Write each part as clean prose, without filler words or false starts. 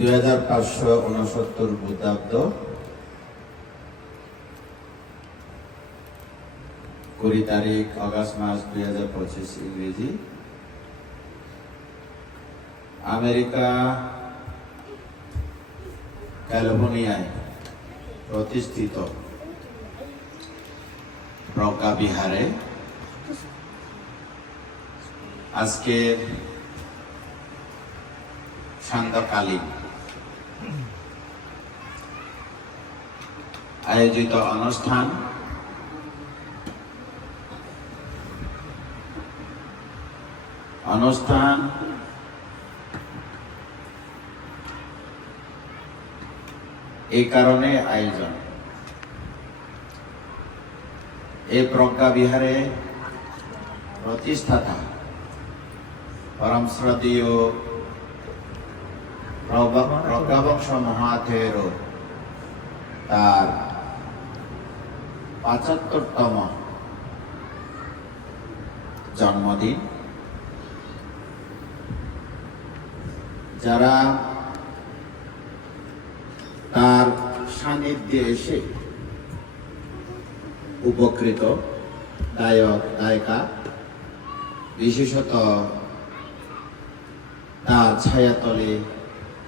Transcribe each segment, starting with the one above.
2569 বুদ্ধাব্দ 20 তারিখ অগাস্ট মাস 2025 ইংরেজি। আমেরিকা ক্যালিফোর্নিয়ায় প্রতিষ্ঠিত প্রজ্ঞা বিহারে আজকে সান্ধ্যকালীন আয়োজিত অনুষ্ঠান এই কারণে আয়োজন, এই প্রজ্ঞা বিহারে প্রতিষ্ঠাতা পরম শ্রদ্ধেয় প্রজ্ঞাবংশ মহাথেরো তার 75তম জন্মদিন। যারা তার সান্নিধ্যে এসে উপকৃত, গায়ক গায়িকা, বিশেষত তার ছায়াতলে,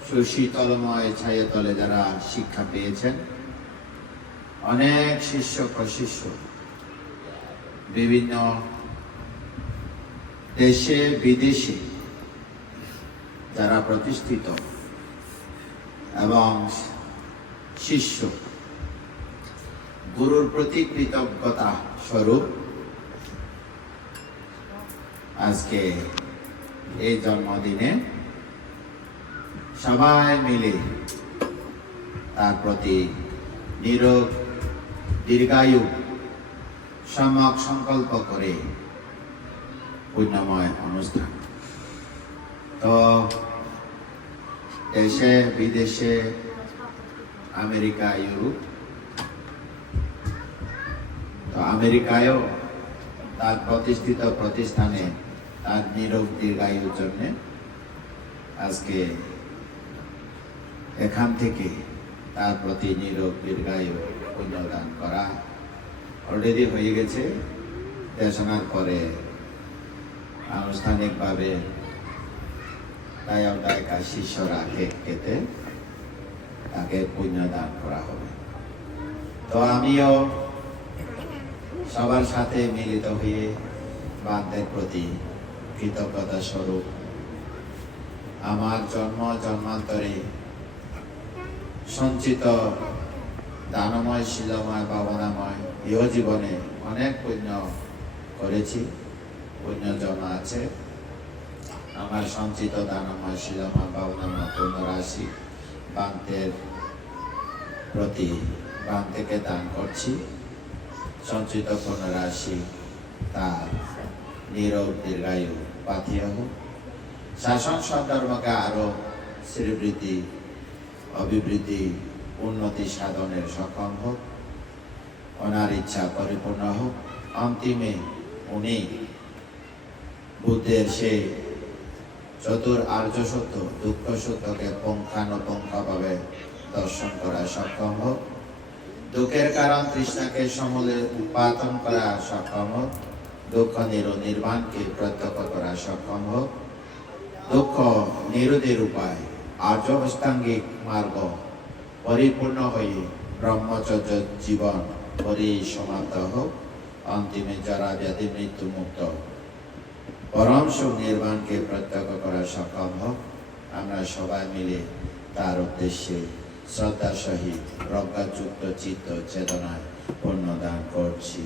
সুশীতলময় ছায়াতলে যারা শিক্ষা পেয়েছেন, অনেক শিষ্য প্রশিষ্য বিভিন্ন দেশে বিদেশে যারা প্রতিষ্ঠিত এবং শিষ্য গুরুর প্রতি কৃতজ্ঞতা স্বরূপ আজকে এই জন্মদিনে সবাই মিলে তার প্রতি নিরোগ দীর্ঘায়ু সম্যক সংকল্প করে পুণ্যময় অনুষ্ঠান। তো দেশে বিদেশে, আমেরিকা, ইউরোপ, তো আমেরিকায়ও তার প্রতিষ্ঠিত প্রতিষ্ঠানে তার নিরোগ দীর্ঘায়ুর জন্য আজকে এখান থেকে তার প্রতি নিরোগ দীর্ঘায়ু পুণ্যদান করা অলরেডি হয়ে গেছে। দেশনার পরে আনুষ্ঠানিকভাবে গায়ক গায়িকা শিষ্যরা কেক কেটে তাকে পুণ্যদান করা হবে। তো আমিও সবার সাথে মিলিত হয়ে বান্দের প্রতি কৃতজ্ঞতা স্বরূপ আমার জন্মান্তরে সঞ্চিত দানময়, শিলময়, ভাবনাময় ইহ জীবনে অনেক পুণ্য করেছি, পুণ্য জমা আছে। আমার সঞ্চিত দানময়, শিলময়, ভাবনাময় পুণ্যরাশি বান্তের প্রতি বান্তেকে দান করছি। সঞ্চিত পুণ্যরাশি তার নিরোগ দীর্ঘায়ু পাথিয়ে হোক, শাসন সদ্ধর্মকে আরো শ্রীবৃদ্ধি, অভিবৃদ্ধি, উন্নতি সাধনের সক্ষম হোক, ওনার ইচ্ছা পরিপূর্ণ হোক। অন্তিমে উনি বুদ্ধের সেই চতুর আর্য সত্য, দুঃখ সত্যকে পুঙ্খানুপুঙ্খভাবে দর্শন করা সক্ষম হোক, দুঃখের কারণ তৃষ্ণাকে সমূলে উৎপাদন করা সক্ষম হোক, দুঃখ নির্বাণকে প্রত্যক্ষ করা সক্ষম হোক, দুঃখ নিরোধের উপায় আর্য অষ্টাঙ্গিক মার্গ পরিপূর্ণ হয়ে ব্রহ্মচর্য জীবন পরিসমাপ্ত হোক, অন্তিমে জরা ব্যাধি মৃত্যু মুক্ত পরম সুখ নির্বাণকে প্রত্যক্ষ করা সক্ষম হোক। আমরা সবাই মিলে তার উদ্দেশ্যে শ্রদ্ধা সহিত প্রজ্ঞাযুক্ত চিত্ত চেতনায় পুণ্যদান করছি।